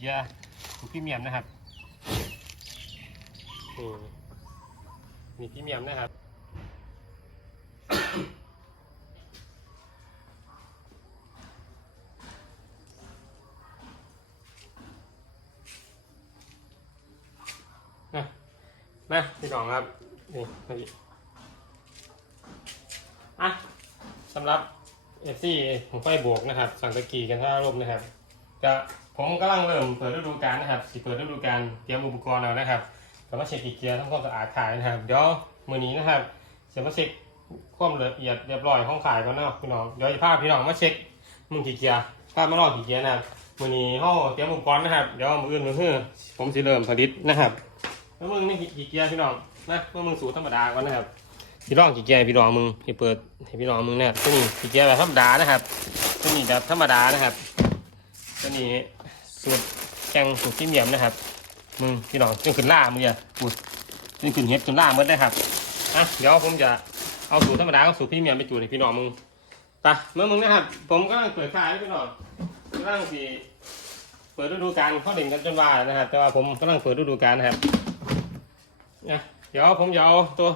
เยร์สูตรพรีเมียมนะครับนี่มีพรีเมียมนะครับนะนะพี่น้องครับนี่มาดิอะสำหรับเอฟซีของไฟบวกนะครับ สังตะกีกันท่ารมนะครับก็ ผมกำลังเริ่มเปิดฤดูกาลนะครับสิเปิดฤดูกาลเตรียมอุปกรณ์แล้วนะครับก็มาเช็คอีกเกียร์ทำความสะอาดขายนะครับเดี๋ยวมือนี้นะครับจะมาเช็คความละเอียดเรียบร้อยของขายก่อนเนาะพี่น้องเดี๋ยวจะพาพี่น้องมาเช็คมึงกี่เกียร์พามาลองกี่เกียร์นะครับมือนี้ห้องเตรียมอุปกรณ์นะครับเดี๋ยวมืออื่นมือฮื้อผมสิเริ่มผลิตนะครับแล้วมึงนี่กี่เกียร์พี่น้องนะเมื่อมึงสูตรธรรมดาก่อนนะครับพี่น้องกี่เกียร์พี่น้องมึงให้เปิดให้พี่น้องมึงนะครับตัวนี้กี่เกียร์แบบธรรมดานะครับตัวนี้แบบธรรมดานะครับตัวนี้ สูตรแข่งสูตรที่เมียมนะครับมึงพี่น้องจนขึ้นล่ามึงอย่าปุดจนขึ้นเฮ็ดจนล่ามื่อได้ครับอะเดี๋ยวผมจะเอาสูตรธรรมดากับสูตรพี่เมียมไปจูดให้พี่น้องมึงไปเมื่อมึงนะครับ ผมก็เปิดขายให้พี่น้องกำลังสีเปิดฤดูกาลเขาเด่นกันจนว่านะครับ แต่ว่าผมกำลังเปิดฤดูกาลนะครับนะเดี๋ยวผมจะเอาตัว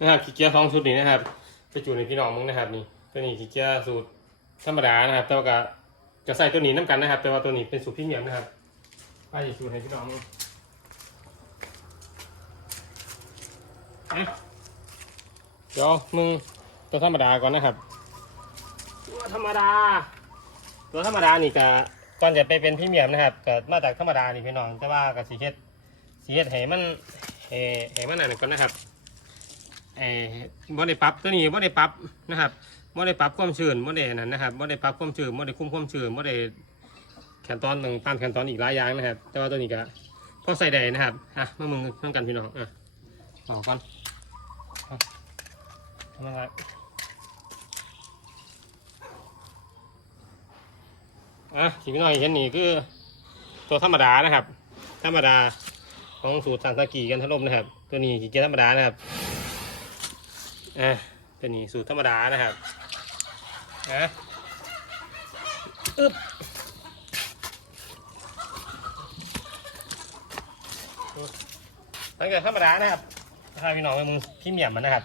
นะครับขี้เกียร์สองชุดนี้นะครับ ไปจูนในพี่น้องมึงนะครับ นี่ตัวนี้ขี้เกียร์สูตรธรรมดานะครับแต่ว่าก็ จะใส่ตัวนี้น้ำกันนะครับ แต่ว่าตัวนี้เป็นสูตรพรีเมียมนะครับไปสูตรให้พี่น้องมึงอะเดี๋ยวมึงตัวธรรมดาก่อนนะครับ ตัวธรรมดา ตัวธรรมดานี่ก็ก่อนจะไปเป็นพรีเมียมนะครับก็มาจากธรรมดานี่พี่น้อง แต่ว่าก็สีเฮ็ดสีเฮ็ดให้มันให้ให้มันหนั่นก่อนนะครับเออบ่ได้ปรับตัวนี้บ่ได้ปรับนะครับ บ่ได้ปรับความชื้นบ่ได้นั่นนะครับบ่ได้ปรับความชื้นบ่ได้คุมความชื้นบ่ได้ขั้นตอนหนึ่งตามขั้นตอนอีกหลายอย่างนะครับ แต่ว่าตัวนี้ก็พอใส่ได้นะครับอะมามึงน้ำกันพี่น้องอะเอาก่อนอาทำอะไรอะสีพี่น้อยเห็นนี่คือตัวธรรมดานะครับ ธรรมดาของสูตรสังสกีกันทะลมนะครับ ตัวนี้ขีเกียธรรมดานะครับอะตัวนี้สูตรธรรมดานะครับ อะอึ๊บหลังจากธรรมดานะครับถ้าพี่น้องไปมึงพี่เมียมมันนะครับ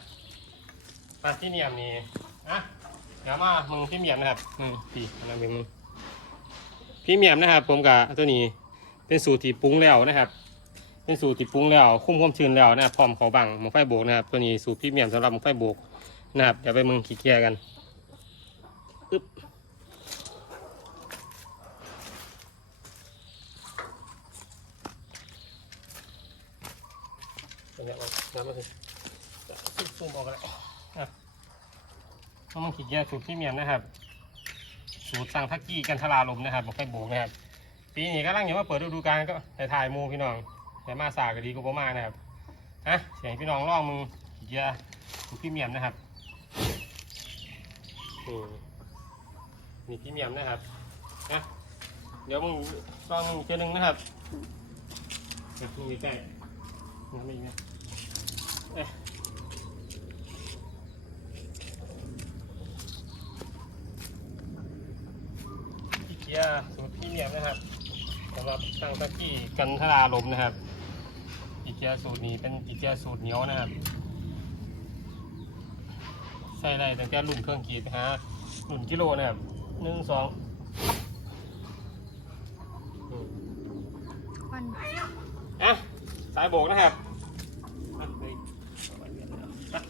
มาที่เมียมนี่อะเดี๋ยวมามึงพี่เมียมนะครับอืมพี่อันนั้นเป็นมึงพี่เมียมนะครับ ผมกับตัวนี้เป็นสูตรที่ปรุงแล้วนะครับ เป็นสูตรที่ปรุงแล้วคุ้มความชื้นแล้วนะครับพร้อมเขาบังหมกไฟโบกนะครับ ตัวนี้สูตรพรีเมียมสำหรับหมกไฟโบกนะครับเดี๋ยวไปมึงขี้เกียจกัน นี่ยเอาน้ำมาสิซูมออกเลยอะต้องมึงขี้เกียจสูตรพรีเมียมนะครับ สูตรสั่งทักกี้กันทลาลมนะครับหมกไฟโบกนะครับ ปีนี้ก็ร่างอย่างว่าเปิดฤดูกาลก็ถ่ายมูพี่น้องแต่มาสาก็ดีกว่ามานะครับฮะเสียงพี่น้องลองมึงเยอะถูกพรี่เมียมนะครับนี่มีพรี่เมียมนะครับนะเดี๋ยวมึงลองมึงเจอหนึ่งนะครับนะมึงอยู่ใกล้นะไม่นะเอ๊ะ พี่เกียร์สูตรพรี่เมียมนะครับสำหรับตั้งตะกี้กันทลาลมนะครับอีเกียสูตรนี้เป็นอีเกียสูตรเหนียวนะครับใส่ได้ตั้งแต่รุ่นเครื่องขีดไปหารุ่นกิโลนะครับหนึ่งสองอืมควันอะสายโบกนะครับอะไปอะ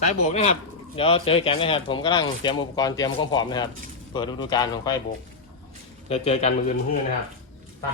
สายโบกนะครับ เดี๋ยวเจอกันนะครับ ผมกำลังเตรียมอุปกรณ์เตรียมความพร้อมนะครับ เปิดฤดูกาลของไฟโบกเดี๋ยวเจอกันมืออื่นมือนะครับไป